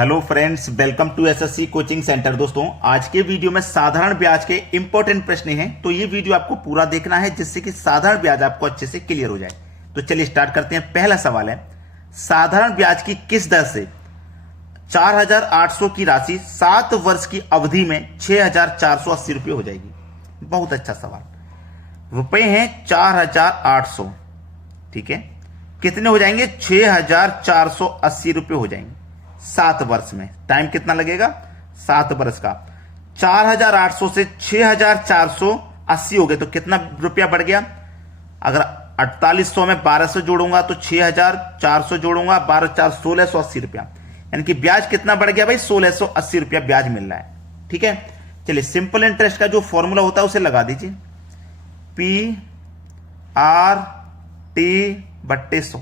Hello friends, welcome to SSC coaching centre. दोस्तों, आज के वीडियो में साधारण ब्याज के इंपॉर्टेंट प्रश्न हैं, तो ये वीडियो आपको पूरा देखना है जिससे कि साधारण ब्याज आपको अच्छे से क्लियर हो जाए। तो चलिए स्टार्ट करते हैं। पहला सवाल है, साधारण ब्याज की किस दर से 4800 की राशि 7 वर्ष की अवधि में 6480 रुपये हो जाएगी। बहुत अच्छा सवाल। रुपए हैं 4800, ठीक है, कितने हो जाएंगे? 6480 रुपये हो जाएंगे 7 वर्ष में। टाइम कितना लगेगा? 7 वर्ष का। 4800 से 6480 हो गए तो कितना रुपया बढ़ गया? अगर 4800 में 1200 जोड़ूंगा तो 6400 जोड़ूंगा, 12 4 1680 रुपया, यानी कि ब्याज कितना बढ़ गया भाई? 1680 रुपया ब्याज मिल रहा है। ठीक है, चलिए सिंपल इंटरेस्ट का जो फॉर्मूला होता है उसे लगा दीजिए। PRT/100।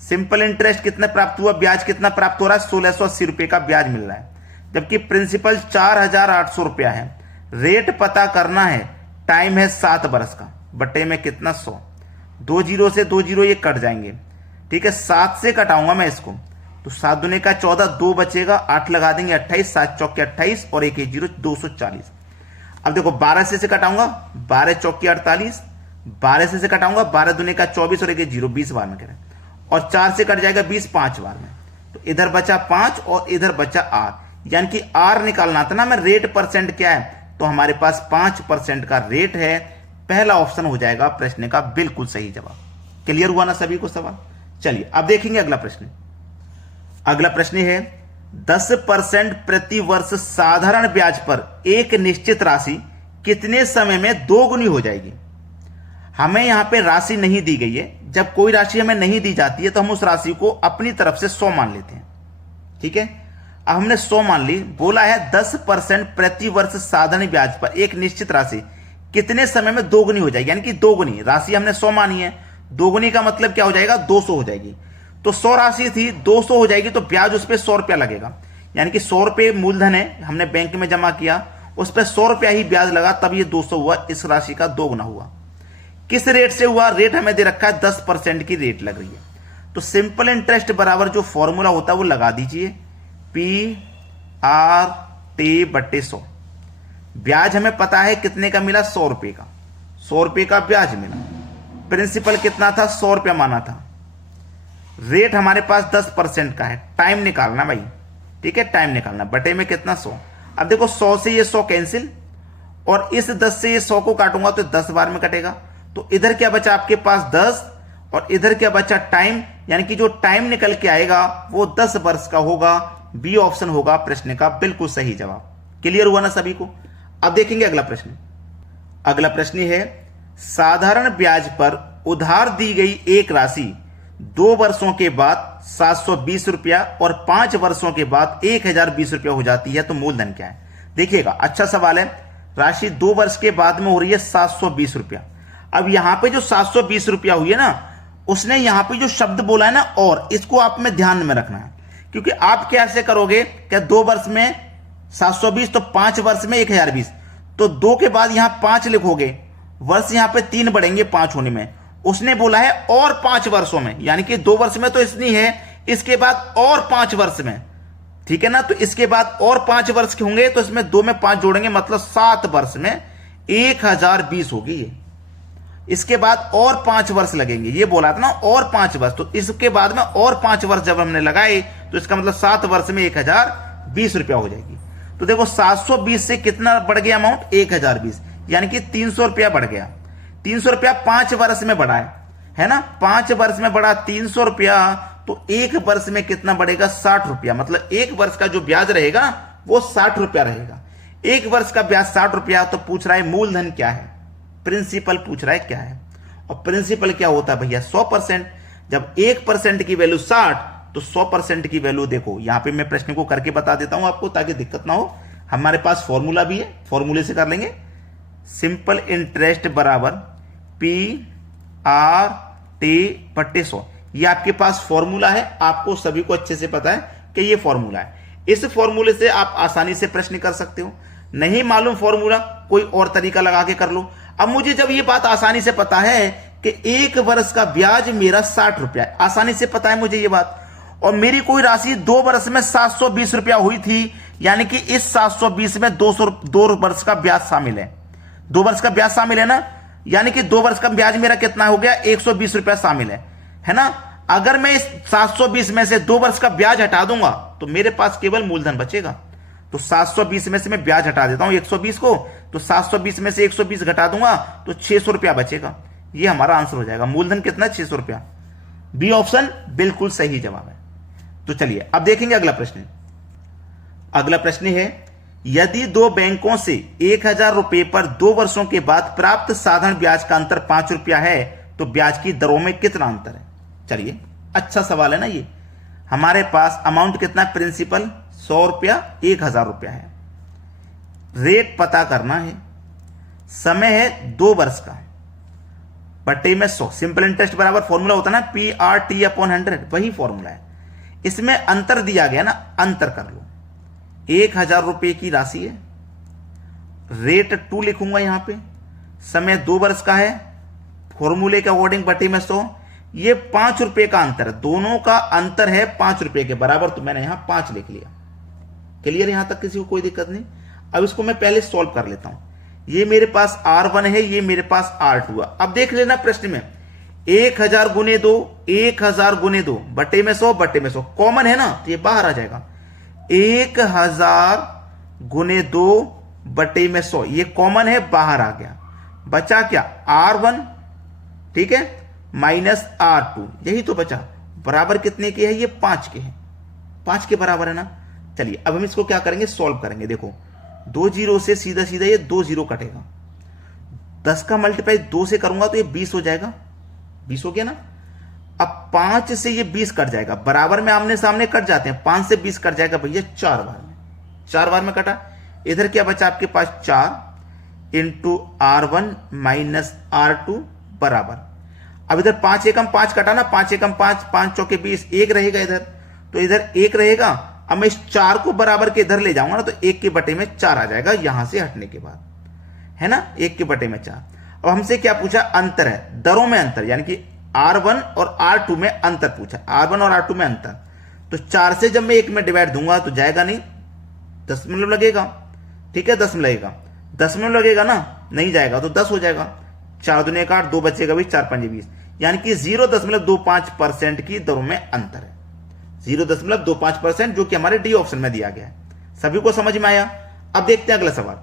सिंपल इंटरेस्ट कितना प्राप्त हुआ? ब्याज कितना प्राप्त हो रहा है? 1680 रुपए का ब्याज मिल रहा है, जबकि प्रिंसिपल 4800 रुपया है। रेट पता करना है, टाइम है 7 वर्ष का, बटे में कितना? 100। 2 जीरो से 2 जीरो ये कट जाएंगे, ठीक है। 7 से कटाऊंगा मैं इसको तो 7 दूने का 14, 2 बचेगा, 8 लगा देंगे 28, 7 चौके 28 और 1 1 0 240। अब देखो 12 से कटाऊंगा, 12 चौके 48, 12 से कटाऊंगा, 12 दूने का 24 और 1 1 0 20 बार में करें, और 4 से कट जाएगा 20 5 बार में, तो इधर बचा 5 और इधर बचा R, यानी कि R निकालना था ना मैं। रेट परसेंट क्या है? तो हमारे पास 5% का रेट है। पहला ऑप्शन हो जाएगा प्रश्न का बिल्कुल सही जवाब। क्लियर हुआ ना सभी को सवाल? चलिए अब देखेंगे अगला प्रश्न। अगला प्रश्न है, 10% प्रति वर्ष साधारण ब्याज पर एक निश्चित राशि कितने समय में दोगुनी हो जाएगी? हमें यहां पे राशि नहीं दी गई है। जब कोई राशि हमें नहीं दी जाती है तो हम उस राशि को अपनी तरफ से 100 मान लेते हैं, ठीक है। अब हमने 100 मान ली, बोला है 10% प्रति वर्ष साधारण ब्याज पर एक निश्चित राशि कितने समय में दोगुनी हो जाएगी, यानी कि दोगुनी। राशि हमने 100 मानी है, दोगुनी का मतलब क्या हो जाएगा? 200 हो जाएगी। तो 100 राशि थी, 200 हो जाएगी तो ब्याज उस पर 100 रुपया लगेगा, यानी कि 100 रुपये मूलधन है, हमने बैंक में जमा किया, उस पर 100 रुपया ही ब्याज लगा, तब ये 200 हुआ। इस राशि का दोगुना हुआ। किस रेट से हुआ? रेट हमें दे रखा है 10% की रेट लग रही है, तो सिंपल इंटरेस्ट बराबर जो फॉर्मूला होता है वो लगा दीजिए, PRT/100। ब्याज हमें पता है कितने का मिला? 100 रुपए का। 100 रुपए का ब्याज मिला। प्रिंसिपल कितना था? 100 रुपया माना था। रेट हमारे पास 10% का है। टाइम निकालना भाई, ठीक है, टाइम निकालना। बटे में कितना? 100। अब देखो 100 से ये 100 कैंसिल, और इस 10 से ये 100 को काटूंगा तो 10 बार में कटेगा, तो इधर क्या बचा आपके पास? 10, और इधर क्या बचा? टाइम, यानी कि जो टाइम निकल के आएगा वो 10 वर्ष का होगा। बी ऑप्शन होगा प्रश्न का बिल्कुल सही जवाब। क्लियर हुआ ना सभी को? अब देखेंगे अगला प्रश्न। अगला प्रश्न है, साधारण ब्याज पर उधार दी गई एक राशि 2 वर्षों के बाद 720 रुपया और 5 वर्षों के बाद 1020 रुपया हो जाती है, तो मूलधन क्या है? देखिएगा, अच्छा सवाल है। राशि 2 वर्ष के बाद में हो रही है 720 रुपया। अब यहां पे जो 720 रुपया हुई है ना, उसने यहां पे जो शब्द बोला है ना, और इसको आप में ध्यान में रखना है, क्योंकि आप कैसे करोगे? क्या 2 वर्ष में 720 तो 5 वर्ष में 1020, तो 2 के बाद यहां 5 लिखोगे, वर्ष यहां पे 3 बढ़ेंगे 5 होने में। उसने बोला है और 5 वर्षों में, यानी कि 2 वर्ष में तो इतनी है, इसके बाद और 5 वर्ष में, ठीक है ना। तो इसके बाद और 5 वर्ष के होंगे, तो इसमें 2 में 5 जोड़ेंगे, मतलब 7 वर्ष में 1020 होगी ये। इसके बाद और 5 वर्ष लगेंगे, ये बोला था ना, और 5 वर्ष, तो इसके बाद में और 5 वर्ष जब हमने लगाए तो इसका मतलब 7 वर्ष में 1020 रुपया हो जाएगी। तो देखो 720 से कितना बढ़ गया अमाउंट? 1020, यानी कि 300 रुपया बढ़ गया। 300 रुपया 5 वर्ष में बढ़ा है ना, 5 वर्ष में बढ़ा 300 रुपया, तो 1 वर्ष में कितना बढ़ेगा? 60 रुपया। मतलब 1 वर्ष का जो ब्याज रहेगा वो 60 रुपया रहेगा। 1 वर्ष का ब्याज 60 रुपया। तो पूछ रहा है मूलधन क्या है? प्रिंसिपल पूछ रहा है क्या है, और प्रिंसिपल क्या होता है भैया? 100%। जब 1% की वैल्यू 60, तो 100% की वैल्यू देखो, यहां पे मैं प्रश्न को करके बता देता हूं आपको ताकि दिक्कत ना हो। हमारे पास फॉर्मूला भी है, फॉर्मूले से कर लेंगे। सिंपल इंटरेस्ट बराबर PRT/100। ये आपके पास फॉर्मूला है, आपको सभी को अच्छे से पता है कि ये फॉर्मूला है। इस फॉर्मूले से आप आसानी से प्रश्न कर सकते हो। नहीं मालूम फॉर्मूला, कोई और तरीका लगा के कर लो। अब मुझे जब ये बात आसानी से पता है कि 1 वर्ष का ब्याज मेरा 60 रुपया है, आसानी से पता है मुझे ये बात, और मेरी कोई राशि 2 वर्ष में 720 रुपया हुई थी, यानी कि इस 720 में 2 वर्ष का ब्याज शामिल है। 2 वर्ष का ब्याज शामिल है ना, यानी कि 2 वर्ष का ब्याज मेरा कितना हो गया, 120 रुपया शामिल है ना। अगर मैं इस 720 में से 2 वर्ष का ब्याज हटा दूंगा तो मेरे पास केवल मूलधन बचेगा। तो 720 में से मैं ब्याज हटा देता हूं 120 को, तो 720 में से 120 घटा दूंगा तो 600 रुपया बचेगा। ये हमारा आंसर हो जाएगा। मूलधन कितना, 600 रुपया। बी ऑप्शन बिल्कुल सही जवाब है। तो चलिए अब देखेंगे अगला प्रश्न। अगला प्रश्न है, यदि 2 बैंकों से 1000 रुपए पर 2 वर्षों के बाद प्राप्त साधारण ब्याज का अंतर 5 रुपया है तो ब्याज की दरों में कितना अंतर है। चलिए, अच्छा सवाल है ना ये। हमारे पास अमाउंट कितना, प्रिंसिपल 100 रुपया, 1000 रुपया है। रेट पता करना है, समय है 2 वर्ष का, बटे में 100। सिंपल इंटरेस्ट बराबर फॉर्मूला होता है ना, PRT/100, वही फॉर्मूला है। इसमें अंतर दिया गया ना, अंतर कर लो। 1000 रुपए की राशि है, रेट 2 लिखूंगा यहां पे, समय 2 वर्ष का है, फॉर्मूले के अकॉर्डिंग बटे में 100। ये 5 रुपए का अंतर है, दोनों का अंतर है 5 रुपए के बराबर, तो मैंने यहां 5 लिख लिया। क्लियर, यहां तक किसी को कोई दिक्कत नहीं। अब इसको मैं पहले सॉल्व कर लेता हूं। ये मेरे पास R1 है, ये मेरे पास R2 हुआ। अब देख लेना प्रश्न में, 1000 गुने 2, 1000 गुने 2 बटे में 100, बटे में 100 कॉमन है ना, तो ये बाहर आ जाएगा। 1000 गुने 2 बटे में 100, ये कॉमन है, बाहर आ गया। बचा क्या, R1, ठीक है, माइनस R2, यही तो बचा। बराबर कितने के है, ये 5 के है, 5 के बराबर है ना। चलिए अब हम इसको क्या करेंगे, सॉल्व करेंगे। देखो 2 जीरो से सीधा सीधा ये 2 जीरो कटेगा, 10 का मल्टीप्लाई 2 से करूंगा तो ये 20 हो जाएगा, 20 हो गया ना। अब 5 से ये 20 कट जाएगा, बराबर में आमने सामने कट जाते हैं, 5 से 20 कट जाएगा भैया 4 बार में, 4 बार में कटा। इधर क्या बचा आपके पास, 4 इंटू R1 माइनस R2 बराबर। अब इधर 5 एकम 5 कटा ना, 5 एकम 5, 5 चौके 20, 1 रहेगा इधर, तो इधर 1 रहेगा। अब मैं इस 4 को बराबर के इधर ले जाऊंगा ना, तो 1 के बटे में 4 आ जाएगा यहां से हटने के बाद, है ना, 1 के बटे में 4। अब हमसे क्या पूछा, अंतर है, दरों में अंतर, यानी कि R1 और R2 में अंतर पूछा, R1 और R2 में अंतर। तो 4 से जब मैं 1 में डिवाइड दूंगा तो जाएगा नहीं, दशमलव लगेगा, ठीक है, 10 में लगेगा, 10 में लगेगा ना, नहीं जाएगा तो 10 हो जाएगा। 4 दूने 8, 2 बचेगा 20, 4 5 20, यानी कि 0.25% की दरों में अंतर है, 0.25%, जो कि हमारे डी ऑप्शन में दिया गया है। सभी को समझ में आया। अब देखते हैं अगला सवाल।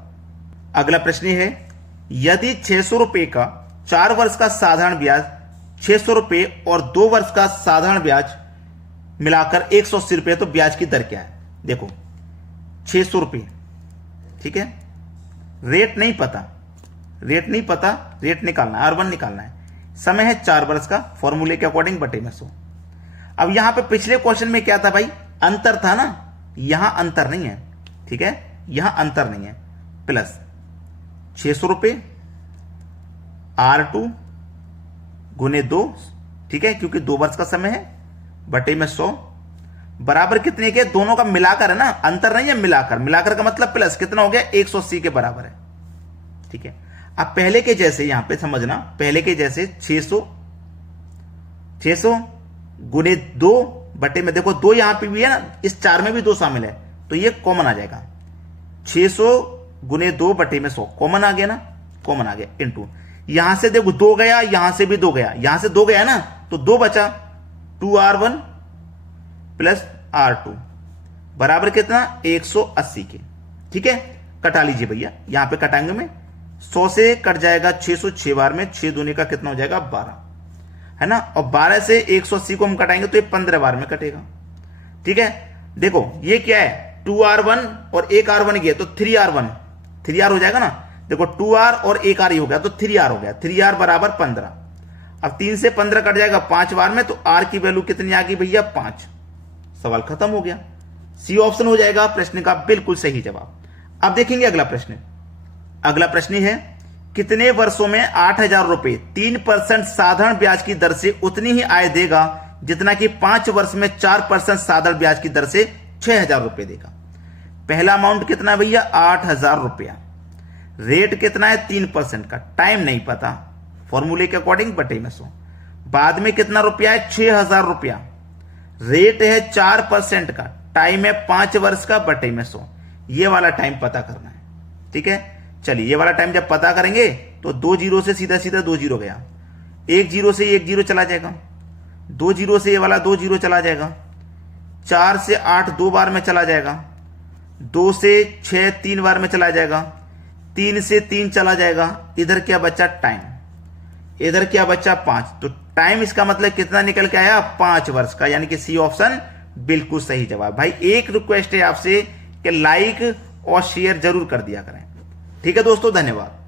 अगला प्रश्न है, यदि 600 रुपए का 4 वर्ष का साधारण ब्याज 600 रुपए और 2 वर्ष का साधारण ब्याज मिलाकर 180 रुपए, तो ब्याज की दर क्या है। देखो 600 रुपए, ठीक है, रेट नहीं पता, रेट नहीं पता, रेट निकालना है, R1 निकालना है। समय है 4 वर्ष का, फॉर्मूले के अकॉर्डिंग बटे में 100। अब यहां पे पिछले क्वेश्चन में क्या था भाई, अंतर था ना, यहां अंतर नहीं है, ठीक है, यहां अंतर नहीं है। प्लस 600 रुपए R2 गुने 2, ठीक है, क्योंकि 2 वर्ष का समय है, बटे में 100 बराबर कितने के, दोनों का मिलाकर है ना, अंतर नहीं है, मिलाकर, मिलाकर का मतलब प्लस, कितना हो गया, 180 के बराबर है, ठीक है। अब पहले के जैसे यहां पे समझना, पहले के जैसे 600 गुने 2 बटे में, देखो 2 यहां पे भी है ना, इस 4 में भी 2 शामिल है, तो ये कॉमन आ जाएगा। 600 गुने 2 बटे में 100 कॉमन आ गया ना, कॉमन आ गया, इंटू यहां से देखो 2 गया, यहां से भी 2 गया, यहां से 2 गया ना, तो 2 बचा, 2R1 प्लस R2 बराबर कितना, 180 के, ठीक है। कटा लीजिए भैया, यहां पे कटाएंगे में 100 से कट जाएगा 600, 6 बार में 6 दूने का कितना हो जाएगा, 12, है ना। और 12 से 180 को हम कटाएंगे तो ये 15 बार में कटेगा, ठीक है। देखो ये क्या है, 2R1 और 1R1 गया तो 3R1, 3R हो जाएगा ना। देखो 2R और 1R ही हो गया तो 3R हो गया, 3R बराबर 15। अब 3 से 15 कट जाएगा 5 बार में, तो R की वैल्यू कितनी आ गई भैया, 5। सवाल खत्म हो गया, सी ऑप्शन हो जाएगा प्रश्न का बिल्कुल सही जवाब। अब देखेंगे अगला प्रश्न। अगला प्रश्न है, कितने वर्षों में 8000 रुपए 3% साधारण ब्याज की दर से उतनी ही आय देगा जितना कि 5 वर्ष में 4% साधारण ब्याज की दर से 6000 रुपए देगा। पहला अमाउंट कितना भैया, 8000 रुपया, रेट कितना है 3% का, टाइम नहीं पता, फॉर्मूले के अकॉर्डिंग बटे में 100। बाद में कितना रुपया है, 6000 रुपया, रेट है 4% का, टाइम है 5 वर्ष का बटे में 100, ये वाला टाइम पता करना है। ठीक है, चलिए ये वाला टाइम जब पता करेंगे तो 2 जीरो से सीधा सीधा 2 जीरो गया, 1 जीरो से 1 जीरो चला जाएगा, 2 जीरो से ये वाला 2 जीरो चला जाएगा, 4 से 8 2 बार में चला जाएगा, 2 से 6 3 बार में चला जाएगा, 3 से 3 चला जाएगा, इधर क्या बचा टाइम, इधर क्या बचा 5, तो टाइम इसका मतलब कितना निकल के आया 5 वर्ष का, यानी कि सी ऑप्शन बिल्कुल सही जवाब। भाई एक रिक्वेस्ट है आपसे कि लाइक और शेयर जरूर कर दिया करें। ठीक है दोस्तों, धन्यवाद।